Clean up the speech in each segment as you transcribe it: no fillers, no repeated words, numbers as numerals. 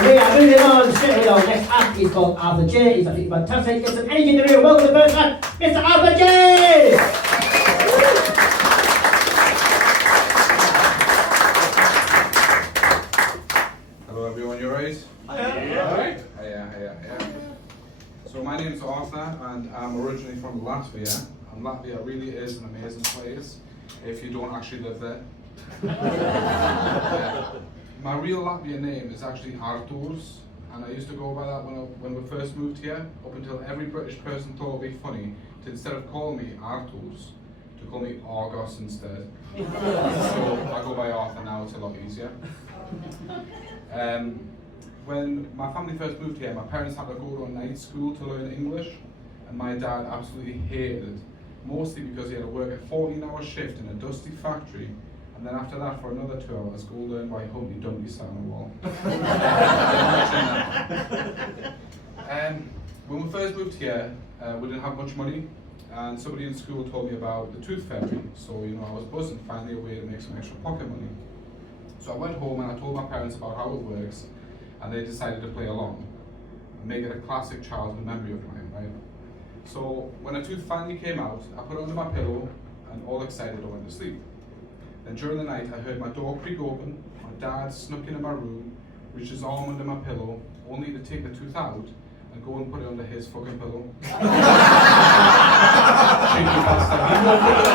We are moving on straight along. Next up is called Arthur J. He's absolutely fantastic. Get some energy in the room. Welcome to the first one, Mr. Arthur J. Hello everyone, you alright? Yeah. Hiya. So my name's Arthur and I'm originally from Latvia, and Latvia really is an amazing place if you don't actually live there. My real Latvian name is actually Arturs, and I used to go by that when we first moved here, up until every British person thought it would be funny to, instead of calling me Arturs, to call me Argos instead. So I go by Arthur now, it's a lot easier. When my family first moved here, my parents had to go to a night school to learn English, and my dad absolutely hated it, mostly because he had to work a 14-hour shift in a dusty factory, and then after that for another 2 hours go learn why Humpty Dumpty sat on the wall. When we first moved here, we didn't have much money, and somebody in school told me about the tooth fairy, so I was buzzing, finally a way to make some extra pocket money. So I went home and I told my parents about how it works, and they decided to play along and make it a classic childhood memory of mine, right? So when a tooth finally came out, I put it under my pillow and all excited I went to sleep. Then during the night I heard my door creak open, my dad snuck into my room, reached his arm under my pillow, only to take the tooth out and go and put it under his fucking pillow. Cheeky bastard. He won't put it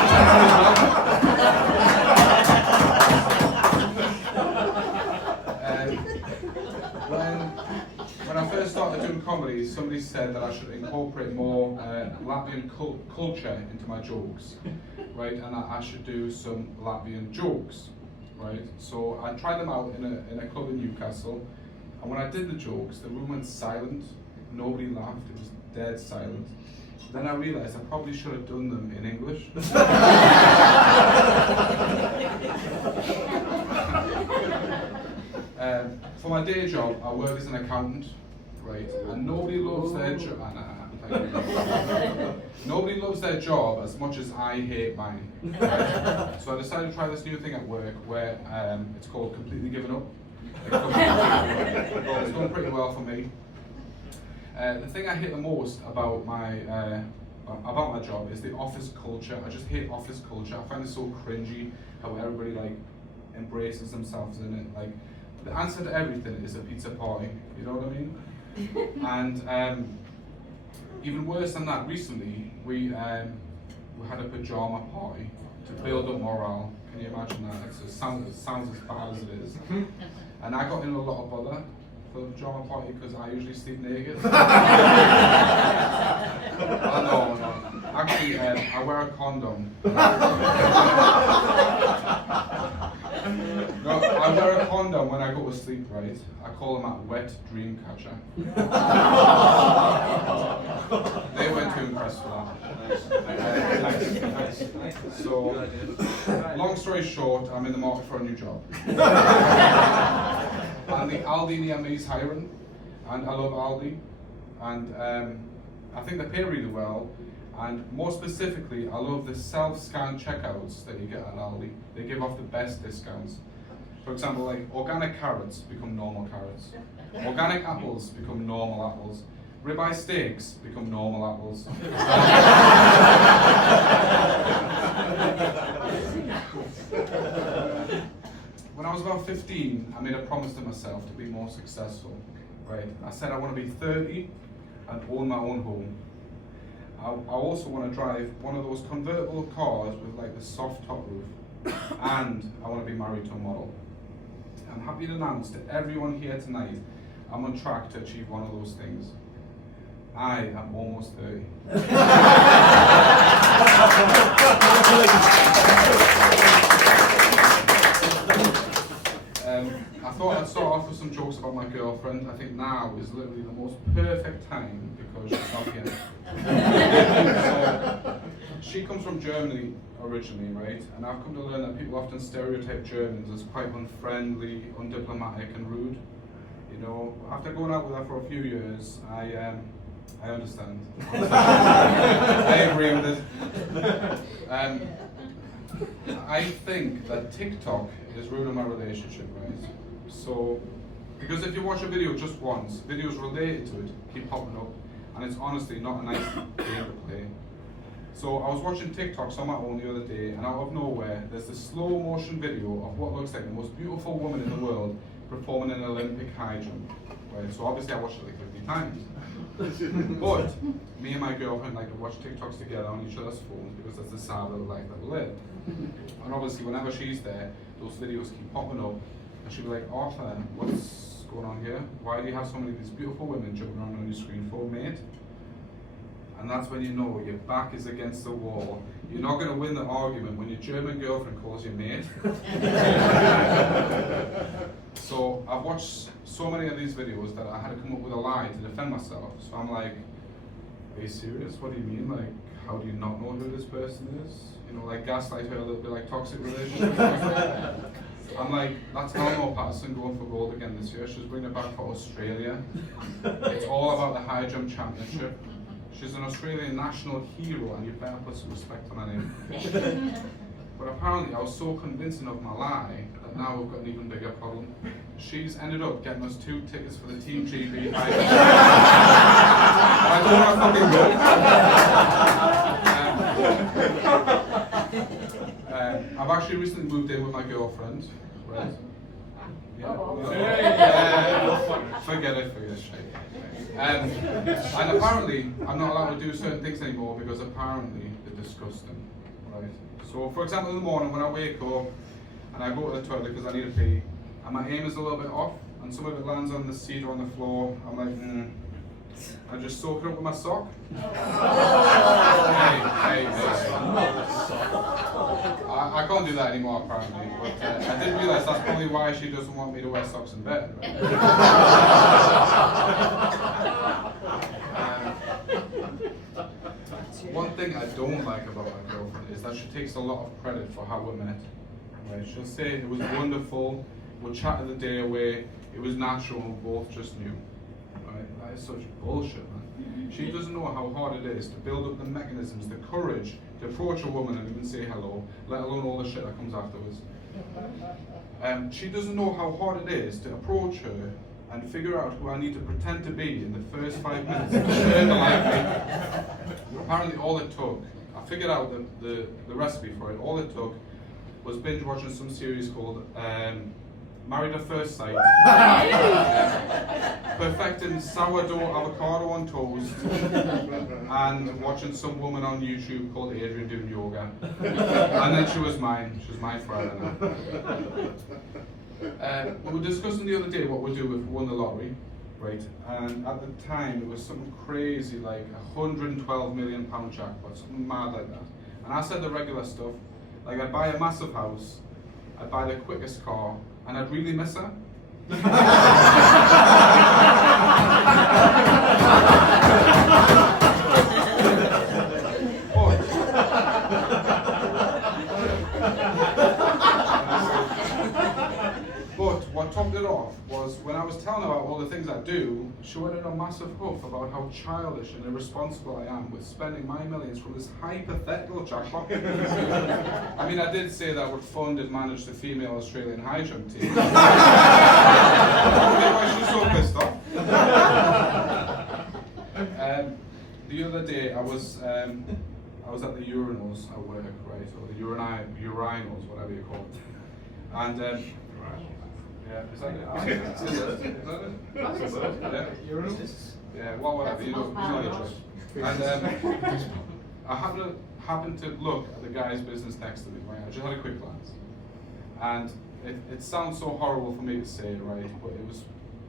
When I first started doing comedy, somebody said that I should incorporate more Latvian culture into my jokes, right? And that I should do some Latvian jokes, right? So I tried them out in a club in Newcastle, and when I did the jokes, the room went silent. Nobody laughed. It was dead silent. Then I realised I probably should have done them in English. For my day job, I work as an accountant, right? And nobody loves their job. Nobody loves their job as much as I hate mine. Right? So I decided to try this new thing at work where it's called completely giving up. It's going pretty well for me. The thing I hate the most about my job is the office culture. I just hate office culture. I find it so cringy how everybody embraces themselves in it. The answer to everything is a pizza party, you know what I mean? And even worse than that, recently we had a pajama party to build up morale. Can you imagine that? It sounds as bad as it is. And I got in a lot of bother for the pajama party because I usually sleep naked. No. Actually, I wear a condom. No, I wear a condom when I go to sleep, right? I call them that wet dream catcher. They weren't too impressed with that. So, long story short, I'm in the market for a new job. And the Aldi near me is hiring, and I love Aldi, and I think they pay really well. And more specifically, I love the self-scan checkouts that you get at Aldi. They give off the best discounts. For example, organic carrots become normal carrots. Organic apples become normal apples. Ribeye steaks become normal apples. When I was about 15, I made a promise to myself to be more successful. Right? I said I want to be 30 and own my own home. I also want to drive one of those convertible cars with the soft top roof, and I want to be married to a model. I'm happy to announce to everyone here tonight, I'm on track to achieve one of those things. I am almost 30. I thought I'd start off with some jokes about my girlfriend. I think now is literally the most perfect time because she's not here. So, she comes from Germany originally, right? And I've come to learn that people often stereotype Germans as quite unfriendly, undiplomatic and rude. After going out with her for a few years, I understand. I agree with it. I think that TikTok is ruining my relationship, right? So Because if you watch a video just once, videos related to it keep popping up, and it's honestly not a nice game to play. So I was watching TikToks on my own the other day, and out of nowhere, there's this slow motion video of what looks like the most beautiful woman in the world performing an Olympic high jump. Right? So obviously I watched it like 50 times. But me and my girlfriend like to watch TikToks together on each other's phones because that's the sad little life that we live. And obviously whenever she's there, those videos keep popping up, and she'll be like, Arthur, what's going on here? Why do you have so many of these beautiful women jumping around on your screen for, mate? And that's when you know your back is against the wall. You're not going to win the argument when your German girlfriend calls you mate. So I've watched so many of these videos that I had to come up with a lie to defend myself. So I'm like, are you serious? What do you mean? Like, how do you not know who this person is? You know, like gaslight her a little bit like toxic relationships. I'm like, that's Eleanor Patterson going for gold again this year. She's bringing it back for Australia. It's all about the high jump championship. She's an Australian national hero, and you better put some respect on her name. But apparently I was so convincing of my lie that now we've got an even bigger problem. She's ended up getting us 2 tickets for the Team GB high jump. I don't want to fucking go. I've actually recently moved in with my girlfriend, right? Yeah. Forget it, straight. And apparently, I'm not allowed to do certain things anymore because apparently they're disgusting, right? So, for example, in the morning when I wake up and I go to the toilet because I need to pee, and my aim is a little bit off, and some of it lands on the seat or on the floor, I'm like, I just soak it up with my sock. Hey. I can't do that anymore apparently, but I did realise that's probably why she doesn't want me to wear socks in bed. Right? One thing I don't like about my girlfriend is that she takes a lot of credit for how we met. Right? She'll say it was wonderful, we'll chat the day away, it was natural, we both just knew. Right? That is such bullshit, man. She doesn't know how hard it is to build up the mechanisms, the courage to approach a woman and even say hello, let alone all the shit that comes afterwards. She doesn't know how hard it is to approach her and figure out who I need to pretend to be in the first 5 minutes to share the like me. Apparently all it took, I figured out the recipe for it, all it took was binge watching some series called Married at First Sight, perfecting sourdough avocado on toast, and watching some woman on YouTube called Adrian doing yoga. And then she was mine forever now. We were discussing the other day what we'd do if we won the lottery, right? And at the time it was something crazy like £112 million jackpot, something mad like that. And I said the regular stuff, like I'd buy a massive house, I'd buy the quickest car, and I'd really miss her. But what topped it off was when I was telling her about all the things I do, she went in a massive huff about how childish and irresponsible I am with spending my millions from this hypothetical jackpot. I mean, I did say that I would fund and manage the female Australian high jump team. I don't get why she's so pissed off. The other day, I was at the urinals at work, right, or the urinals, whatever you call it, and. Yeah, is that it? Is that it? Yeah, well, whatever, you know the joke. And I happened to look at the guy's business next to me, right? I just had a quick glance. And it sounds so horrible for me to say, right? But it was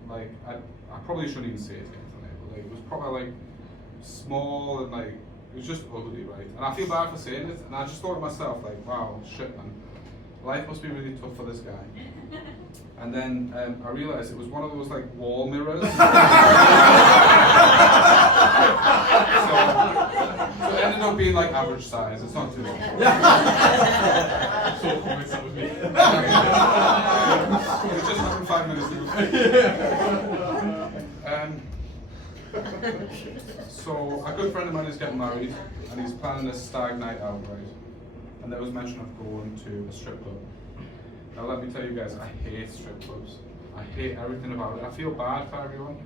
like, I probably shouldn't even say it here tonight, but like, it was probably like small and like, it was just ugly, right? And I feel bad for saying it, and I just thought to myself, like, wow, shit, man. Life must be really tough for this guy. And then I realized it was one of those like wall mirrors. So it ended up being like average size. It's not too long. So comments that with me. It just happened 5 minutes ago. So a good friend of mine is getting married, and he's planning a stag night out, right? And there was mention of going to a strip club. Now let me tell you guys, I hate strip clubs. I hate everything about it. I feel bad for everyone.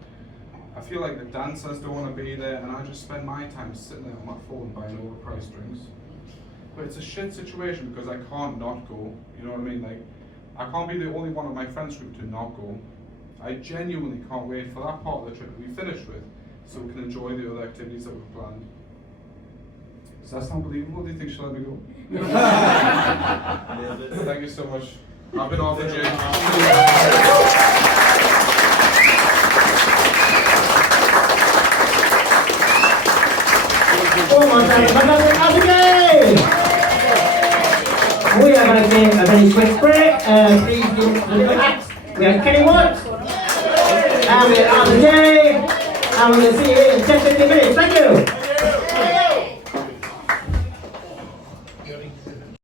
I feel like the dancers don't want to be there, and I just spend my time sitting there on my phone buying overpriced drinks. But it's a shit situation because I can't not go. You know what I mean? Like, I can't be the only one of my friends group to not go. I genuinely can't wait for that part of the trip to be finished with, so we can enjoy the other activities that we've planned. Does that sound believable? Do you think she'll let me go? Thank you so much. I've been off the gym. We are going to take a very quick break. Please do the relax. We have Kenny Watts, and we have Arthur J, and we're going to see you in just 15 minutes. Thank you.